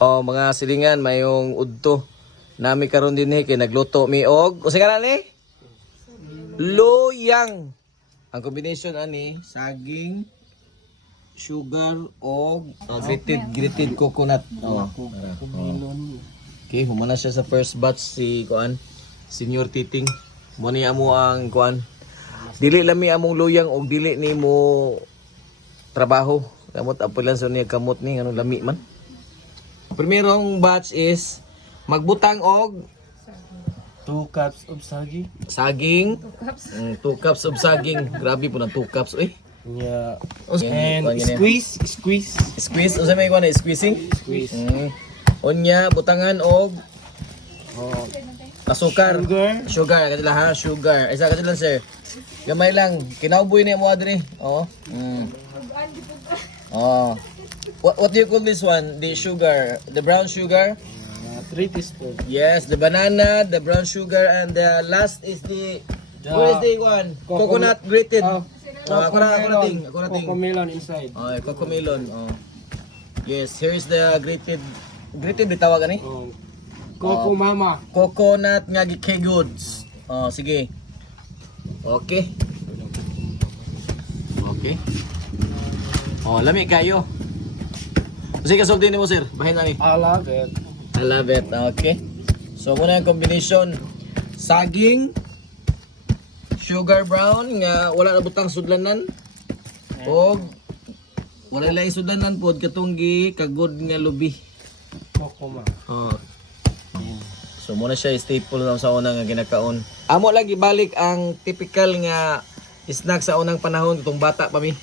Oh, mga silingan, mayong udto. Nami karon din kay nagluto mi og usa ka ni? Loyang. Ang combination ani saging, sugar og grated coconut. Oh. Okay, humana siya sa first batch si kuan, Senior Titing. Mo ni amo ang kuan. Dili lami among loyang og dili nimo trabaho. Kamot apulan sa niya kamot ni ano lami man. Primerong batch is magbutang og 2 cups of saging. saging. 2 cups of saging. Grabe po ng 2 cups. Uy. Yeah. And And squeeze. Squeeze. Usa may kuan squeezing? Squeeze. Unya butangan og Oh, asukar. sugar. Sugar kadila ha, sugar. Isa kadila sir. Gamay lang. Kinauboy ni mo adri. Oh. Oh. What do you call this one? The sugar, the brown sugar? 3 teaspoons. Yes, the banana, the brown sugar, and the last is the what is the one? Coconut grated. Oh, Ako na ting. Cocomelon inside. Oh, cocomelon. Oh. Yes, here is the grated bitawag ani? Oh, Coco Mama. Coconut nga gikay goods. Oh, sige. Okay. Okay. Oh, lami kayo. Sige, kasulti mo sir. Bahin na ni. I love it. I love it. Okay. So muna yung combination saging, sugar brown nga wala na butang sudlanan. Og wala lang sudlanan pod katong gi kagod nga lubi. Coco Mama. Oh. So muna siya staple sa una nga ginakaon. Amo lagi balik ang typical nga snack sa unang panahon itong bata pa mi.